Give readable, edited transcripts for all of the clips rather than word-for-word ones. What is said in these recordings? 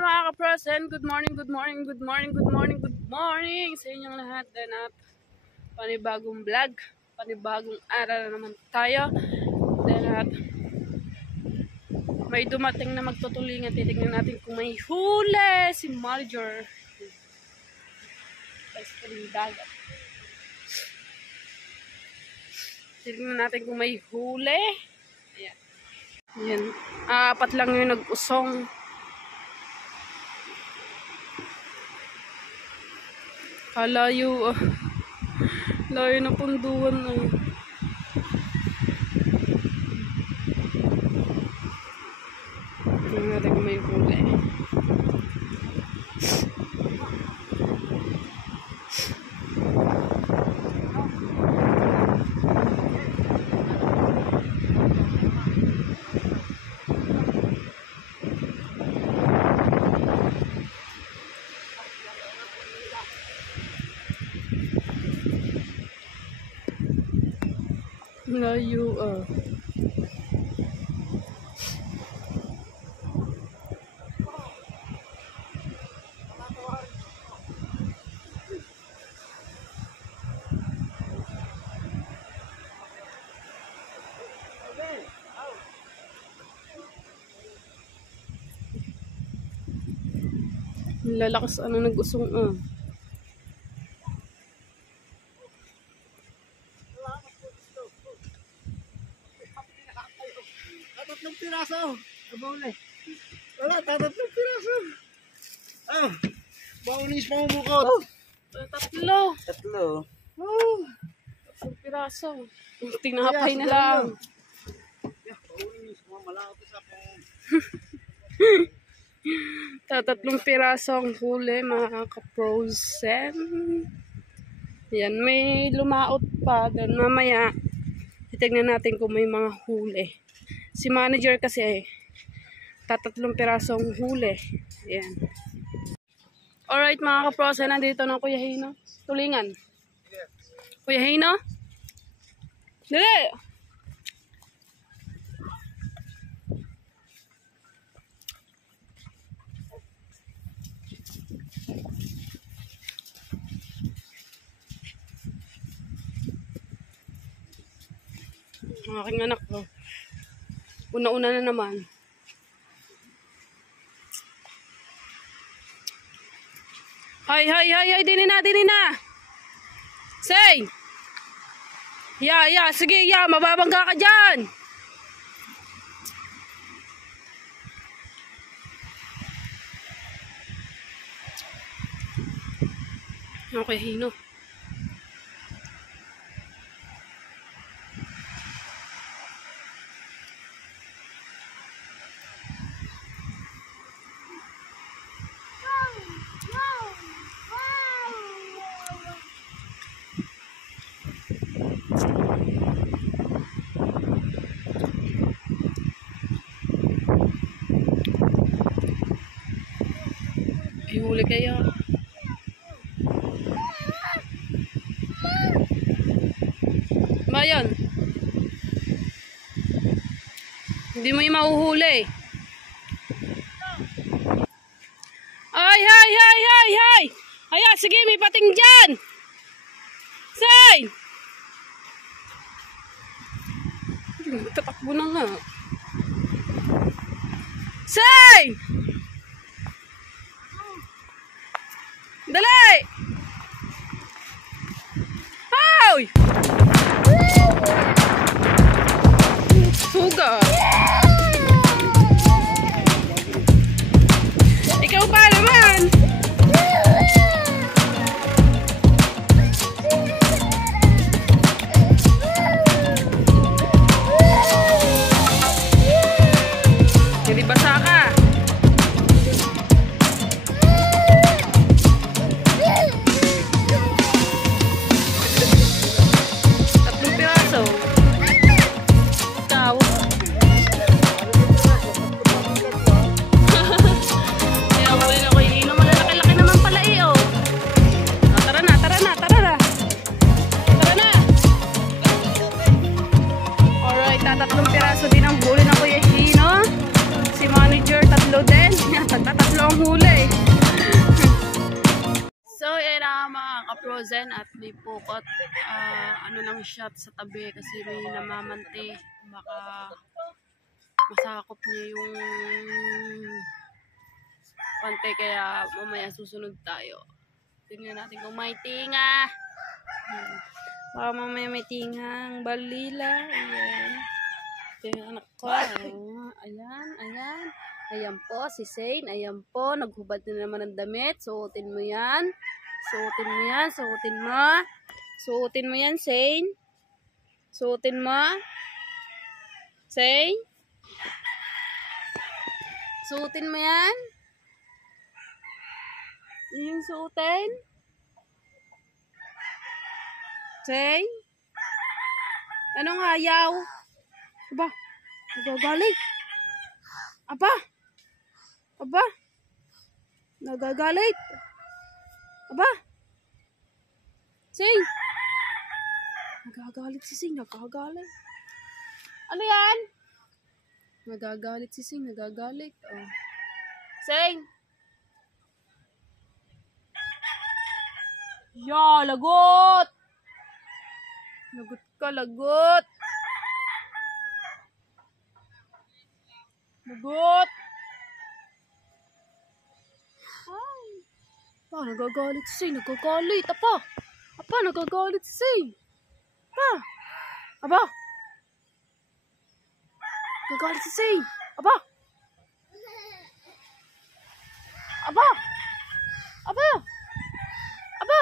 mga ka-present, good morning sa inyong lahat. Then at panibagong vlog, panibagong araw na naman tayo. Then at may dumating na magtutulingan, titignan natin kung may huli si Manager. Dagat. Titignan natin kung may huli. Ayan. Ayan. Apat lang yung nag-usong. Kalayo, layo na punduan na. Tingnan natin kung may huli. Layo lalakas nag-usong Tatlong piraso. Abawle. Wala, tatlong piraso. Baunis pa mo bukod. Tatlo. Tatlong piraso. Tinapay na lang. Baunis mo, malakot sa pang. Tatlong piraso ang huli, mga ka-frozen. Yan, may lumaot pa. Then mamaya, titignan natin kung may mga huli. Si Manager kasi, tatlong pirasong huli. Yan. Alright mga ka-frozen, nandito na Kuya Hino. Tulingan. Kuya Hino? Dali! Ang aking anak ko. Una-una na naman. Hay, dini na. Say! Sige, mababangga ka dyan. Okay, Hino. Ihuli kayo. Bayan. Hindi mo yung mahuhuli. Ay! Aya, sige, may pating dyan. Say! Tatakbo na nga. Say! Dali! Hoy! Suga! Ikaw pa naman! Hindi basa ka! Long huli. So, yan na mga ka-frozen at may pukot. Ano lang shot sa tabi kasi may namamante. Baka masakop niya yung pante kaya mamaya susunod tayo. Tingnan natin kung may tinga. Baka mamaya may tingang balila. Ayan. Ito yung anak ko. Ayan, ayan. Ayan po, si Zane. Ayan po, naghubad na naman ng damit. Suotin mo yan. Suotin mo yan. Suotin mo. Suotin mo yan, Zane. Suotin mo. Zane. Suotin mo yan. Yung suotin. Zane. Anong ayaw? Aba, nagagalit. Aba. Aba. Nagagalit. Aba. Zane. Nagagalit si Zane. Nagagalit. Ano yan? Nagagalit si Zane. Nagagalit. Oh. Zane. Ya, lagot. Lagot ka, lagot. Lagot. Ay. Pa, nagagalit si Zane. Nagagalit. Apa. Apa, nagagalit si Zane. Pa. Aba. Nagagalit si Zane. Aba. Aba. Aba. Aba.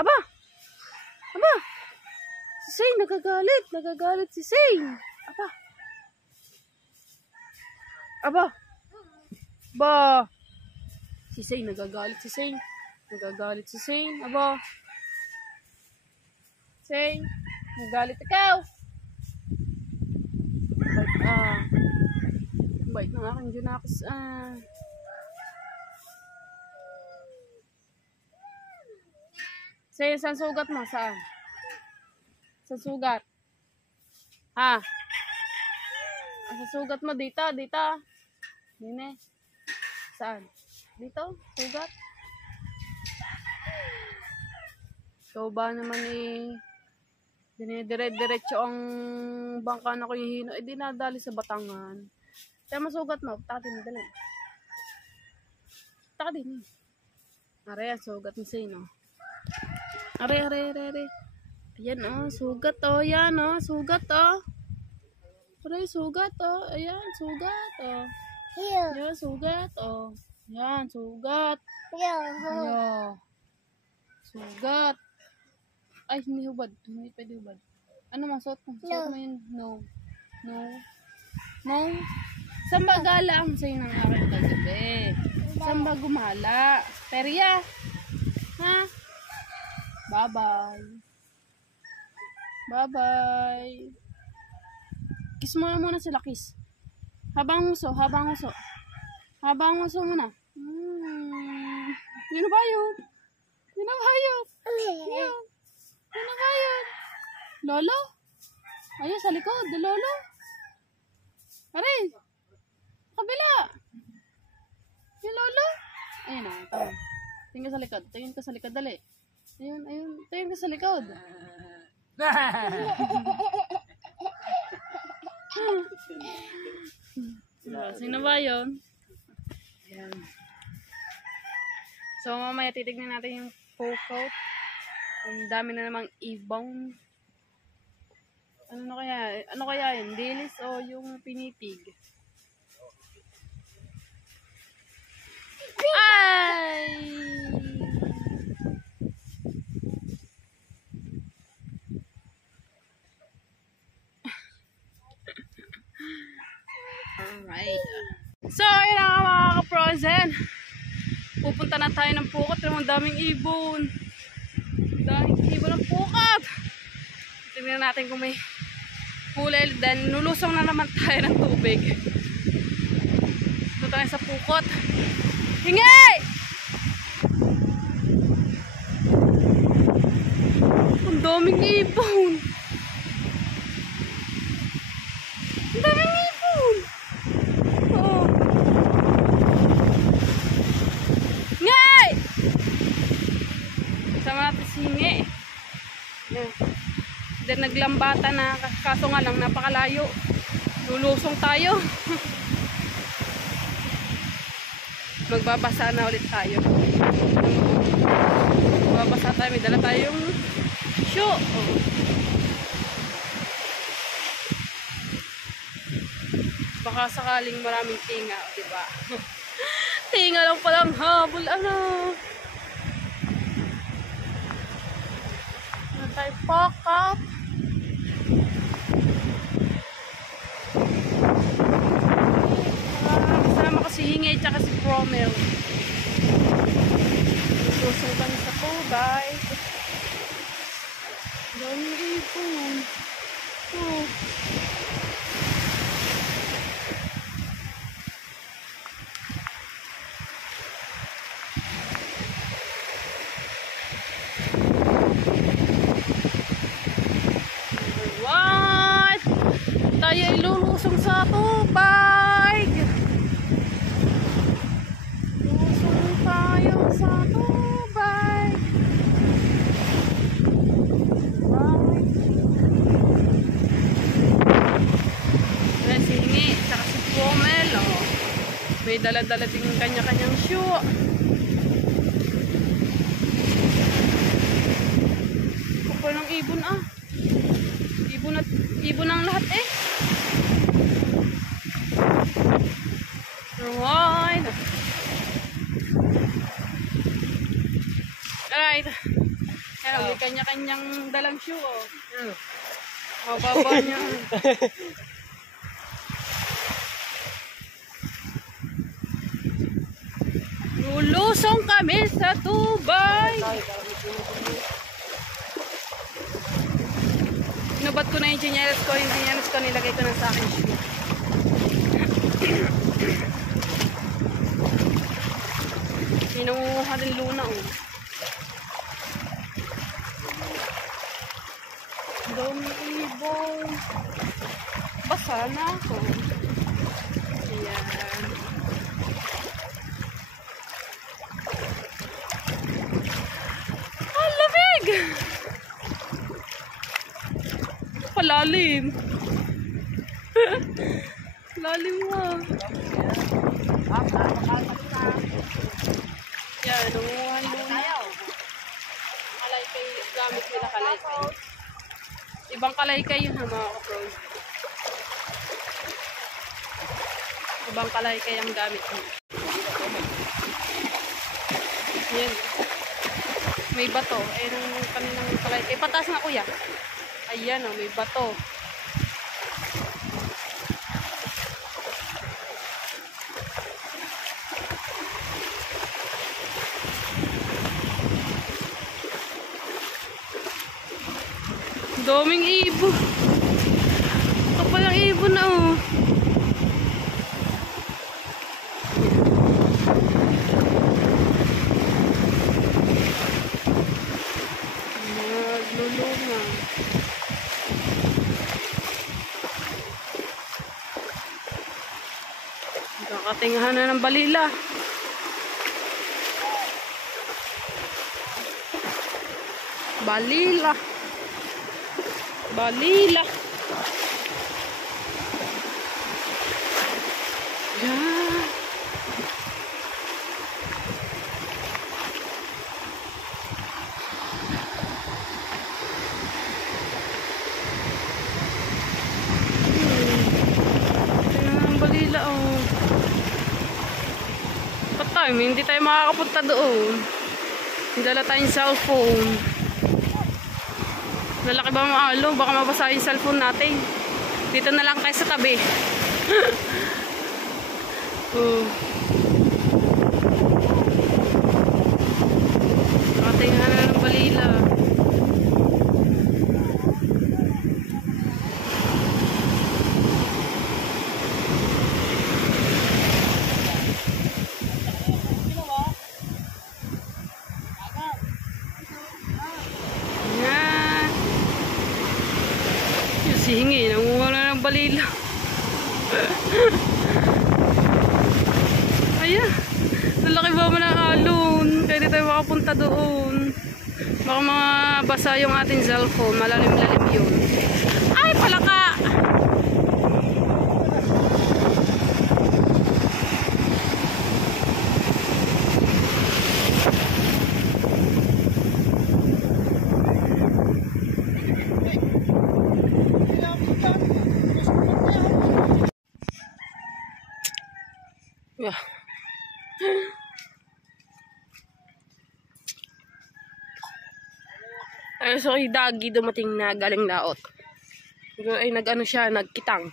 Aba. Aba. Si Zane nagagalit. Nagagalit si Zane. Aba. Aba. Ba. Si Zane nagagalit si Zane. Nagagalit si Zane. Aba. Zane. Nagagalit ikaw. Bait ng aking Junakis. Zane, saan sugat mo? Saan? Saan sugat? Ha? Saan sugat mo? Dito, dito. Dine. Saan? Dito? Sugat? Ikaw ba naman dinidire-diretso ang bangka na Kuyuhino, dinadali sa Batangan. Kaya masugat mo, taka din, dali. Taka din. Are, sugat ni Zane, no? Are. Ayan, oh, sugat, oh, yan, oh, sugat, oh. Are, sugat, oh, ayan, sugat, oh. Ayan, sugat, oh. Ayan, sugat. Ayan. Sugat. Ay, hindi hubad. Hindi pwede hubad. Ano masot mo? Suot mo yun? No. No. No. Saan ba gala ang sa'yo ng aking kagabi? Saan ba gumala? Perya? Ha? Bye-bye. Bye-bye. Kiss mo muna sila, kiss. Habang uso, habang uso. Habang uso muna. Yun na ba yun? Yun na ba yun? Yun. Ano ba yun? Lolo? Ayun, sa likod. Lolo? Aray! Kabila! Yung lolo? Ayun na. Tingin ka sa likod. Tingin ka sa likod. Dali. Ayun, ayun. Tingin ka sa likod. Sino ba yun? Ayan. So, mamaya titignan natin yung coat. Ang dami na namang ibang. Ano kaya yun? Dilis o yung pinipig? Ay! Alright. So, yun na mga ka-frozen. Pupunta na tayo ng pukot. Ang daming ibon. Dahil iba ng pukat. Tingnan natin kung may huli. Then nulusong na naman tayo ng tubig. Ito tayo sa pukot. Hingi! Ang daming ibon. Ang daming ibon. Oh. Either naglambata na, kaso nga lang napakalayo. Lulusong tayo. Magbabasa na ulit tayo. Magbabasa tayo, may dala tayong shoe. Oh. Baka sakaling maraming tinga, diba? Tinga lang palang habol, ano? Ano tayo, pack up? Kasama ko si Hingay tsaka si Promel. Susong kami sa Kubay. Daming ipon. Oh. What? Tayo ay lulusong sa tubig. Lusong tayo sa tubig. Ayan si Hingi, tsaka si Pomel. Oh. May dala-dala din kanya-kanyang shoe. Kapal ng ibon ah. Ibon ang lahat eh. Alright. Alright. Ayan, may kanya-kanyang dalang shoe oh. Mababa niya. Lulusong kami sa tubay. Inubat ko na yung chinelas ko. Yung chinelas ko nilagay ko na sa akin shoe. Minunguha din luna oh. Dami ibon. Basa na ako. Ayan. Ang lamig! Palalim. Lalim mo. Yan, nangunguhan muna. Kalaykay, gamit nila kalaykay. Ibang kalaykay yun ha mga kapros. Ibang kalaykay ang gamit nila. Yan. May bato. Ayan ang kanilang kalaykay. Patas na kuya. Ayan o, may bato. Daming ibon. Kapal ang ibon na oh. Naglulunga. Kakatingahan na ng balila. Balila. Balila. Yan. Tingnan ang balila oh. Patay, hindi tayo makakapunta doon. Dala tayong cellphone. Lalaki ba maalo? Baka mabasa yung cellphone natin. Dito na lang tayo sa tabi. Oh. Nakatinghan na ng balila. Hingi, nangunguha ng balila. Ayan, nalaki ba man ang alon? Kaya di tayo makapunta doon. Baka mga basa yung ating cellphone, malalim-lalim yun. Ay, so yung dagi dumating na galing laot. Ay nag-ano siya, nagkitang.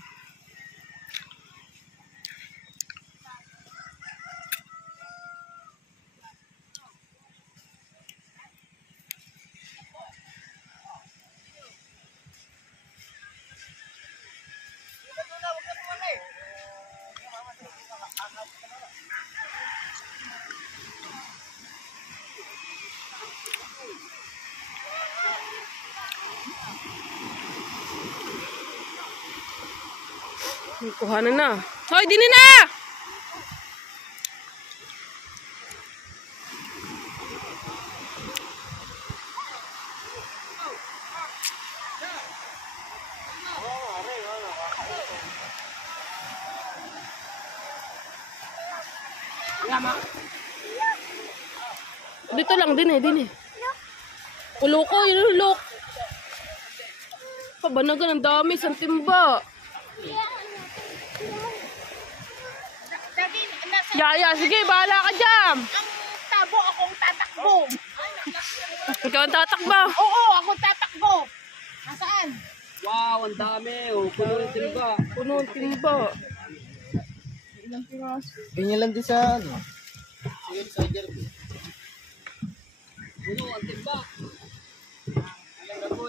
Kuhanan na. Hoy, dinin na! Dito lang, din eh. Ulo ko, ilulok. Kabanagan, ang dami, isang timba. Yaya, sige, bahala ka dyan. Ang tabo, akong tatakbo. Ikaw ang tatakbo. Oo, akong tatakbo. Nasaan? Wow, ang dami. Oh, puno ng timba. Puno ang timba. Ganyan lang din sa ano. Sige, sa Jerby. Puno ang timba. Alam na po.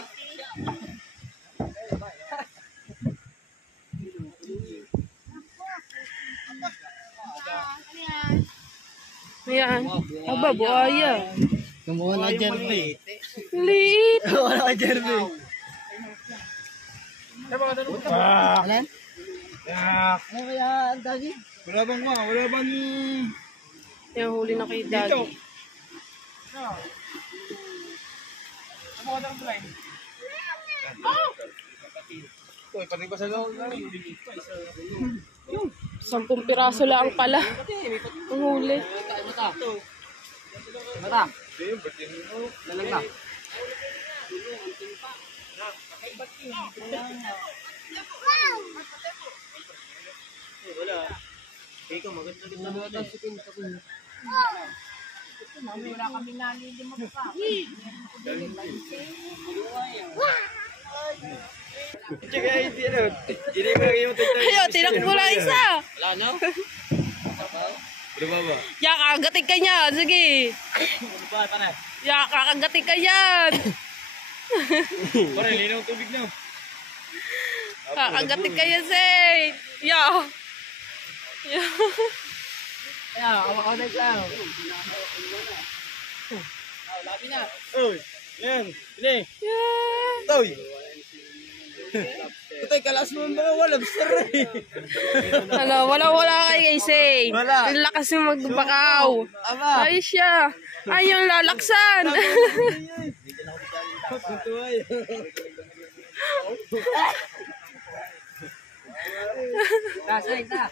Ayan. Aba, buhaya. Kumuha na Jerby. Liit. Wala ka Jerby. Alan? Ano kaya ang dagi? Wala bang wala bang Ayan, huli na kay Daddy. Uy, pati ba sa loob? 10 piraso lang pala. Ang huli. Mata. Lalang na. Wala. Ikaw maganda din na mga tasukin sa kunya. Wala kami nalilimot pa. Sige, hindi mo yung tutoy. Ayaw, tinakbo lang isa. Wala no? Ano ba? Ya, kakagating ka niyan. Sige. Para. Ya, kakagating ka yan. Pare, linaw tubig na. Kakagating ka yan, Say. Ya. Ya. Kaya, ako na lang. Labi na. Uy, yan. Ini. Yeah. Toy. Toy, kalas mo mga walang saray. Ano, wala kay Say. Wala. Ang lakas yung magbakaw. Aba. Ay siya. Ay, yung lalaksan. Tutuwa yan. Kasay na.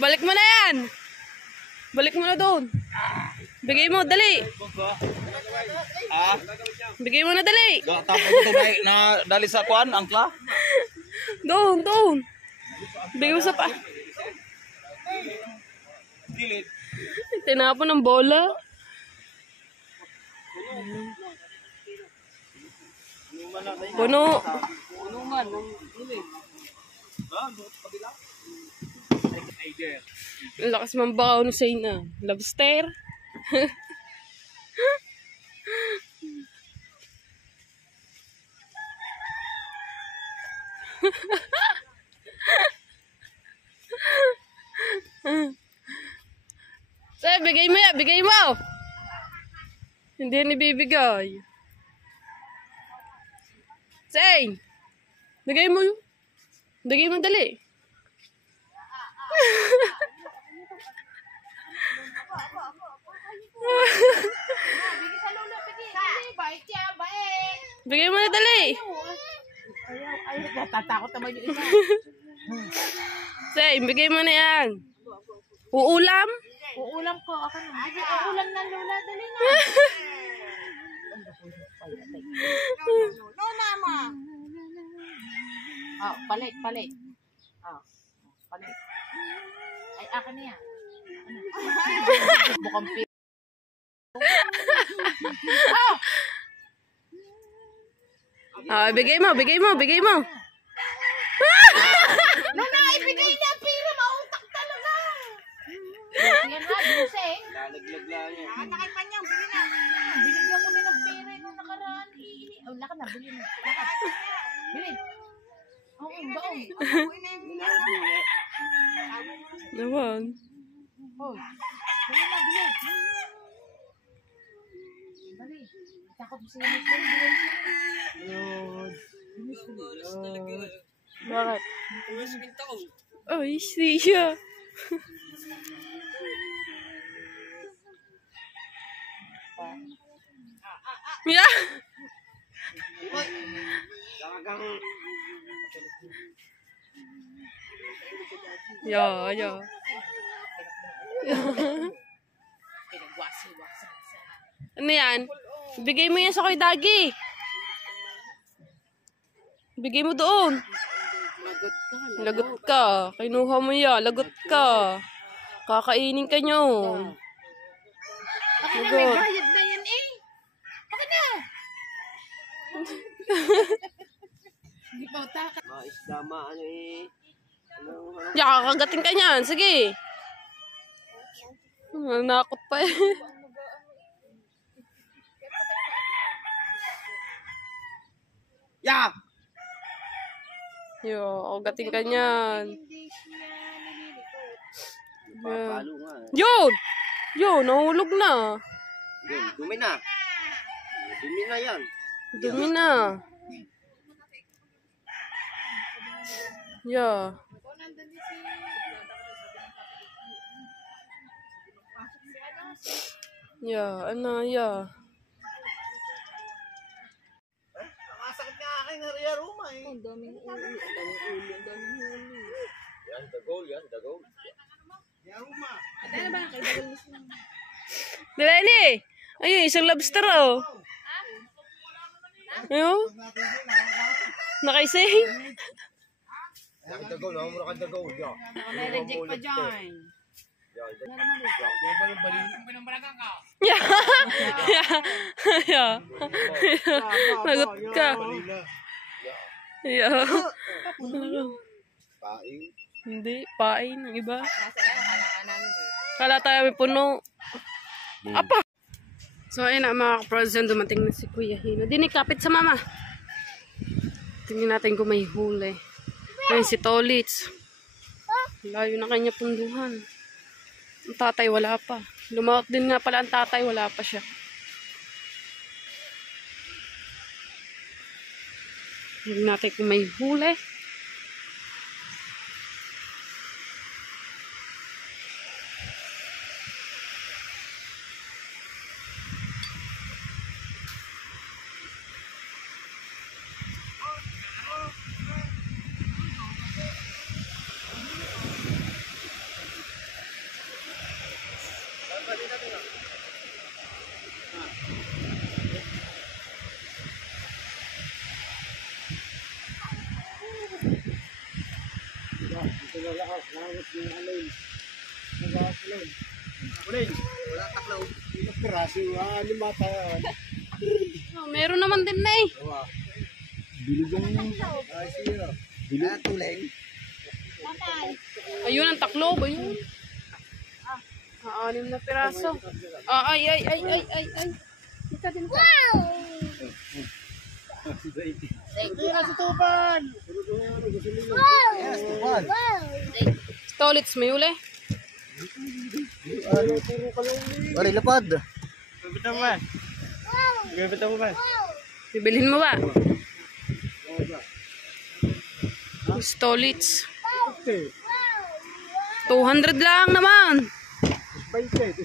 Balik mo na yan. Balik mo na doon. Bigay mo, dali. Ah, Bigay mo na, dali. tapos ito na dali sa kuan, angkla. Doon. Bigay mo sa pa. Gilid. Tinapon ng bola. Puno. Puno man ng huli. Ang lakas mambakaw ni Say na. Lobster. Say, bigay mo yan. Bigay mo. Hindi yan ibibigay. Say, bigay mo yun. Bigay mo dali. Bigay sa lolo, bigay. Bait siya, bait. Bigay mo na dali. Ayaw, natatakot naman yung isa. Say, bigay mo na yan. Uulam? Uulam ko, ako naman. Uulam na lola, dali na. No, mama. Oh, palit. Oh. Ay, akin na yan. Bukang pi... Bigay mo, bigay mo, bigay mo. Nung naibigay niya ang pira, mautak talaga. Yan na, busing. Lalaglag lang yan. Nakakay pa niya, bili na. Binigyan ko na ng pera nung nakaraan. Oh, lakad na, bili na. Lakad. Bili. Oo, baon. Naman. Oh, bili na, bili. Bili. Takot mo sila mas bili. Bakit? Ay, siya. Yeah. Yeah. Ano yan? Bigay mo yan sa kay Dagi. Bigay mo doon. Lagot ka. Kinuha mo yan. Lagot ka. Kakainin ka nyo. Akin na, may bayad na yan eh. Akin na. Hindi pa utaka. Mga isda, ano eh. Kagatin ka niyan. Sige. Nakakot pa eh. Yeah! Yo, kagatin ka niyan. Hindi siya nililito. Papalo nga. Yun! Yun, nahulog na. Yun, dumi na. Dumi na yan. Dumi na. Yeah. Yeah, ano, yeah. Nakasakit nga aking nariyaruma eh. Ang daming ulo, ang daming huli. Yan, the goal, yan, the goal. Yaruma. Ano ba? Kailangan mo Dileni! Ayun, isang lobster oh. Ayun. Nakaising. Yan, the goal, mamura ka the goal. Yan. may reject pa dyan. Yeah. Yeah. Nagot ka. Yeah. Paing. Hindi, pain. Ang iba. Kala tayo may puno. Apa! So, ayun na mga kaprosen, dumating na si Kuya Hino. Di kapit sa mama. Tingnan natin kung may huli. Ayun si Tolits. Layo na kanya punduhan. Ang tatay wala pa. Lumaot din nga pala ang tatay, wala pa siya. Tingnan natin kung may huli. Uling, wala taklaw. Piraso, mata. Oh, meron naman din na eh. Bilugong. Bilugong tuleng. Ayun ang taklo ba yun? Anim na piraso. Ay. Ika din ka. Stolits may uli. Wala lapad. Gabita mo ba? Bibilhin mo ba? Stolits. 200 lang naman. 20.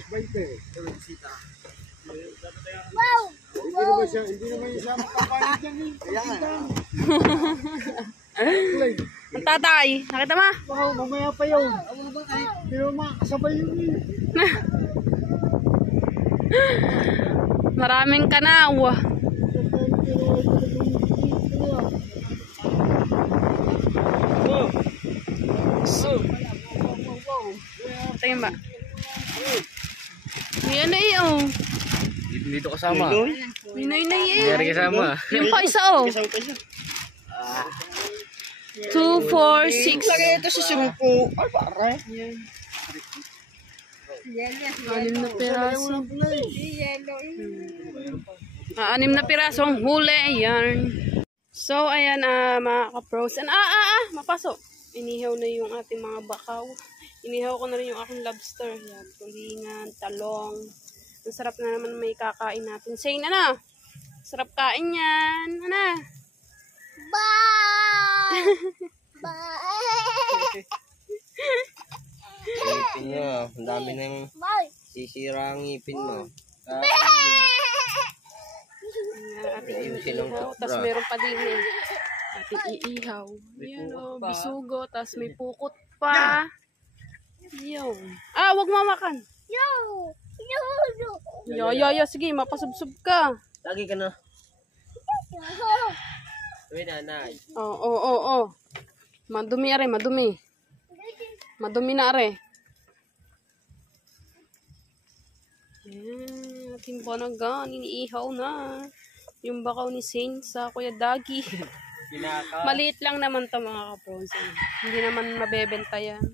Hindi naman siya makapalit dyan eh. Kaya nga. Ang tatay, nakita mo? Wow, mamaya pa yun. Pero makasabay yun eh. Maraming kanaw. Oh. ba? Yan na oh. Dito kasama. Inay eh. Hindi rin kasama. Yung pa isa oh. 2, 4, 6. Ito si Sumpo. Ay, pare. Anim na piraso. Anim na piraso ang huli. Ayan. So, ayan mga ka-pros. Mapasok. Inihaw na yung ating mga bakaw. Inihaw ko na rin yung aking lobster. Yan, tulingan, talong. Ang sarap na naman may kakain natin. Say na. Sarap kain yan. Ana. Ngipin mo. Ang dami nang sisira ang ngipin mo. Ating iihaw. Tapos meron pa din eh. Ating iihaw. Yan o. Bisugo. Tapos may pukot pa. Yo. Wag mamakan. Yo. Sige, mapasubsob ka. Lagi ka na. Uy, nanay. Oo. Madumi are, madumi. Madumi na are. Yan, ating banagan, iniihaw na. Yung bakaw ni Saint sa Kuya Dagi. Maliit lang naman to mga ka-pros. Hindi naman mabebenta yan.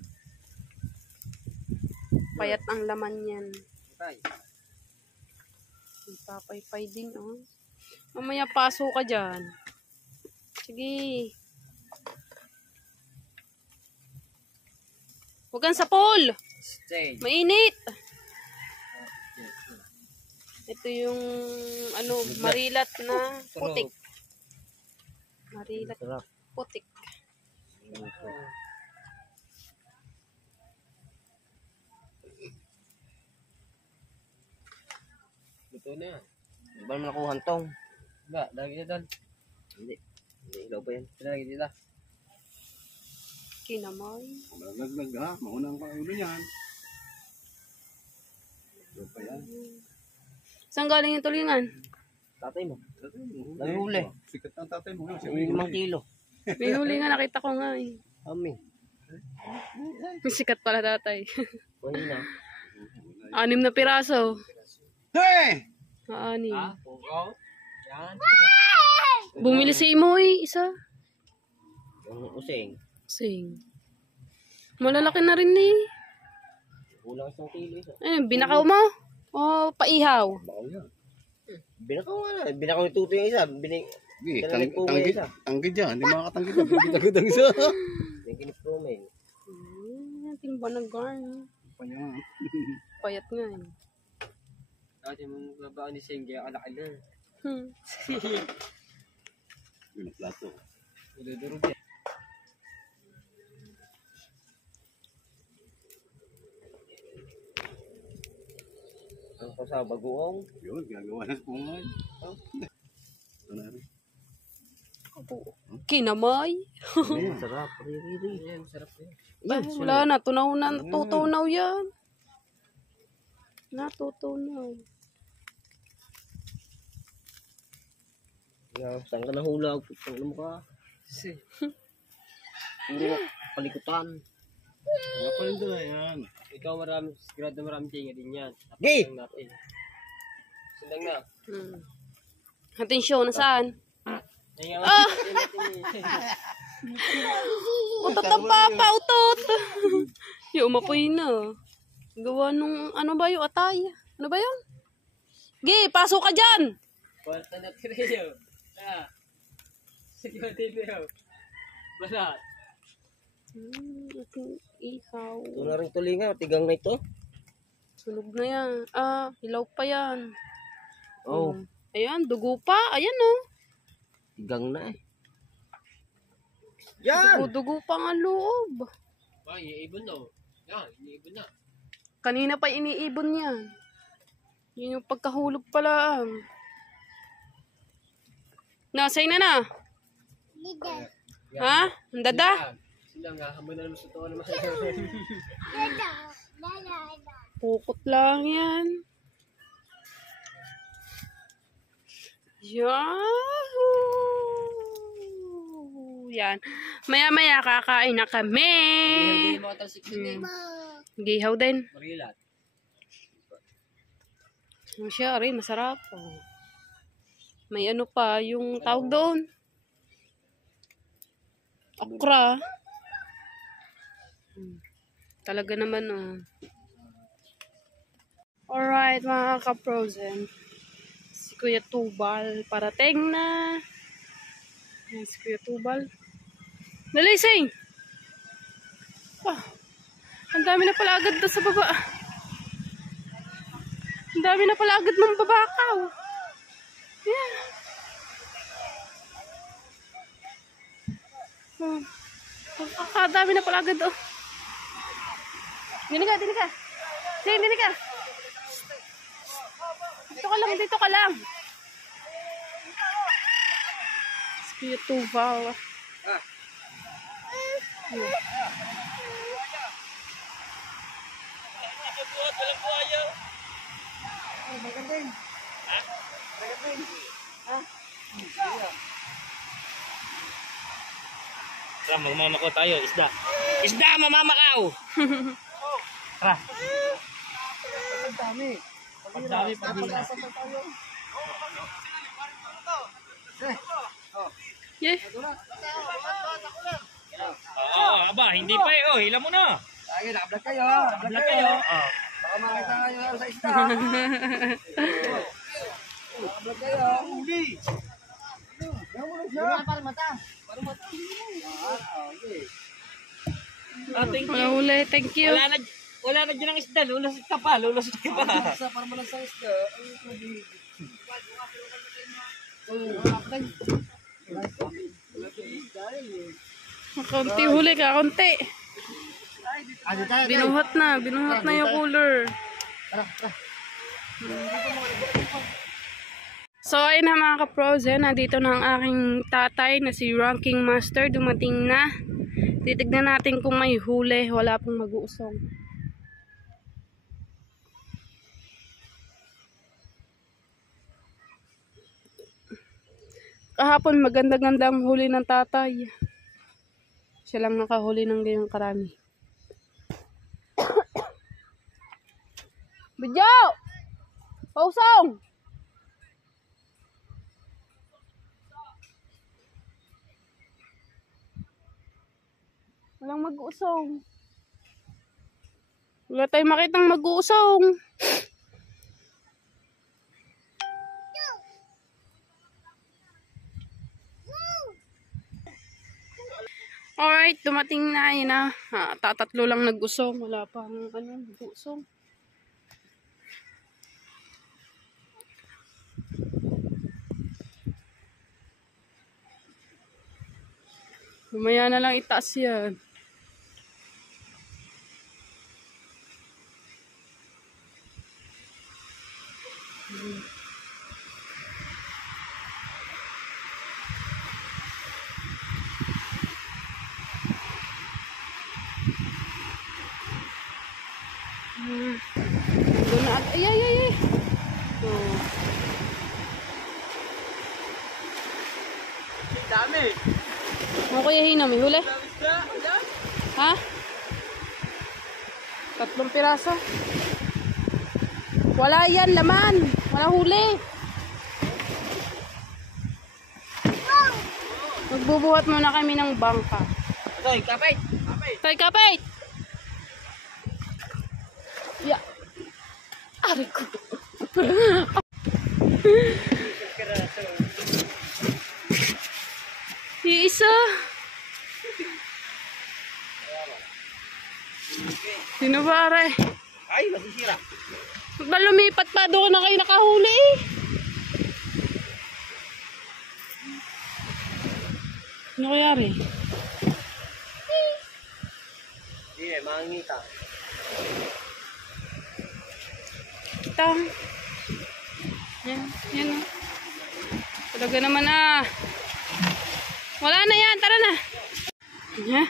Payat ang laman yan. Papaypay din oh. Mamaya paso ka dyan. Sige. Huwag kang sapol. Mainit. Ito yung marilat na putik. Marilat putik. Ito na. Di ba naman nakuha tong? Ba, lagi na doon. Hindi, ilaw pa yan. Lagi nila. Kinamay. Malaglag ha, maunang paulo yan. Ano pa yan? Saan galing yung tulingan? Tatay mo. Dami huli. Sikat ng tatay mo. 5 kilo. May huli nga, nakita ko nga eh. Ami. Sikat pala tatay. Kuhin na. 6 na piraso. Hey! 6. Yan. Bumili si Imoy, isa. Yung useng. Sing. Malalaki na rin eh. Kulang 1 kilo isa. Binakaw mo? O, paihaw? Bakaw yan. Binakaw nga na. Binakaw ni Tuto yung isa. Tanggi dyan. Hindi makakatanggi dyan. Tanggi isa. Binigyan ni Promel. Ating banagan. Panyan. Payat nga eh. Dati mong babaan ni Seng, kaya kalaki na. Yung plato. Ududurog yan. Ang sa bagoong. Yun, gagawa na sa pungay. Ano na rin? Kinamay. Sarap. Riri. Yan, sarap yan. Wala na, natutunaw yan. Natutunaw. Saan ka nahula? Putang mo ka. Puro palikutan. Ano pa rin doon yan? Ikaw sigurado marami tinga din yan. Gay! Sundang na. Ating show, nasaan? Utot ang papa, utot. Yung umapoy na. Gawa nung, ano ba yung atay? Ano ba yun? Gi, pasok ka dyan! Kwarta na trio. Sige, trio. Balat. Ating ihaw. Ito na rin tulinga. Tigang na ito. Sunog na yan. Hilaw pa yan. Oh. Ayan, dugo pa. Ayan oh. Tigang na eh. Yan! Dugo pa nga loob. Iibon na. Yan, iniibon na. Kanina pa iniibon yan. Yun yung pagkahulog pala. Nasay na. Ha? Ang dada? Sila nga, hamon na naman sa tuwa naman. Pukot lang yan. Yahoo! Yan. Maya-maya kakain na kami. Hindi mo katalsik din eh. Gihaw din. Marilat. Ano siya, aray, masarap. Oh. May ano pa, yung tawag doon. Okra. Talaga naman, oh. Alright, mga ka-frozen. Si Kuya Tubal, parating na. Ayan, si Kuya Tubal. Nalising! Ah, ang dami na pala agad doon sa baba. Ang dami na pala agad ng babakaw. Ayan. Oh. Ang dami na pala agad, oh. Dini ka, dini ka. Sing, dini ka. Dito ka lang, dito ka lang. Si Kuya Tubal. Tara, magmamakaw tayo. Isda. Isda, mamamakaw! Tara. Pagdami. Pagdami. Yeah. Oo, aba, hindi pa eh. Oh, hila mo na. Tayo, nakablog kayo. Vlog kayo. Oh. Baka makita kayo sa isda. Nakablog kayo. Huli. Para mata. Thank Wala you. huli, thank you. Wala na dyan ang isda. Lulusot ka pa. Lulusot ka pa. Para mo lang sa isda. Kaunti huli ka, kaunti. Binuhat na yung cooler. So, ayun na mga ka-frozen, nandito na ang aking tatay na si Ranking Master, dumating na. Titignan natin kung may huli, wala pong mag-uusong. Kahapon maganda-ganda ang huli ng tatay. Siya lang nakahuli ng ganyang karami. Bidyo! Pausong! Walang mag-uusong. Wala tayong makitang mag-uusong. Alright, dumating na. Yun na. Tatatlo lang nag-usong. Wala pang nag-usong. Lumaya na lang itaas yan. Doon na. Ay. Oh. Dami. Ano Kuya Hina, may huli? Ha? 3 piraso. Wala yan, laman. Wala huli. Magbubuhat muna kami ng bangka. Toy, kapit. Tay, kapit! Ya. Ari ko. Isa. Sino ba, aray? Ay, masisira. Ba lumipat pa doon na kayo nakahuli eh. Ano kaya rin? Hindi, mangingita. Tang. Yan o. Talaga naman ah. Wala na yan, tara na. Yeah.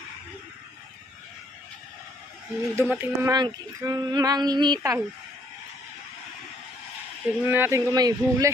Dumating ng mangingitang. Tignan natin kung may huli.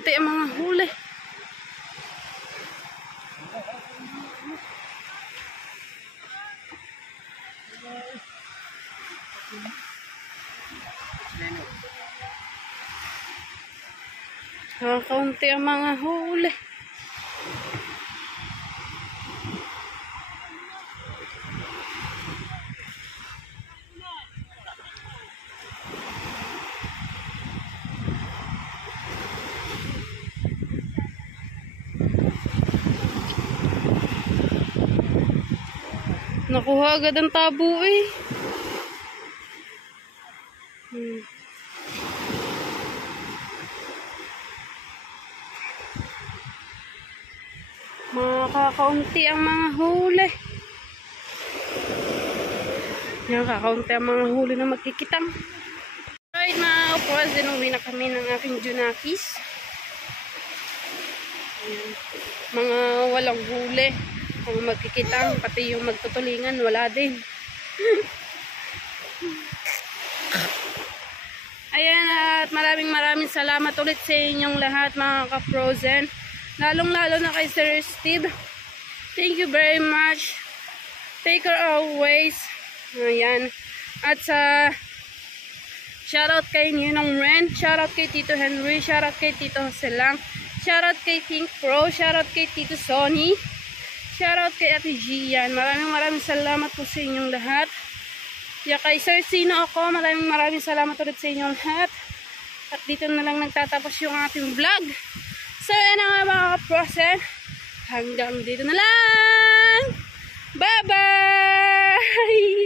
Nakakaunti ang mga huli. Nakakaunti ang mga huli. Nakuha agad ang tabo eh. Makakaunti ang mga huli. Yan, kakaunti ang mga huli na magkikitang. Alright mga kapos, inuwi na kami ng aking junakis. Ayan. Mga walang huli. Ang magkikitang, pati yung magtutulingan, wala din. Ayan, at maraming salamat ulit sa inyong lahat mga ka-frozen. Lalong-lalo na kay Sir Steve. Thank you very much. Take care always. Ayan. At sa shoutout kay Ninong Ren, shoutout kay Tito Henry, shoutout kay Tito Joselang, shoutout kay Think Pro, shoutout kay Tito Sonny, shoutout kay Ate Gian. Maraming salamat po sa inyong lahat. Kaya kay Sir Sino ako, maraming salamat ulit sa inyong lahat. At dito na lang nagtatapos yung ating vlog. So, yan na nga mga ka-frozen. Hanggang dito na lang. Bye-bye!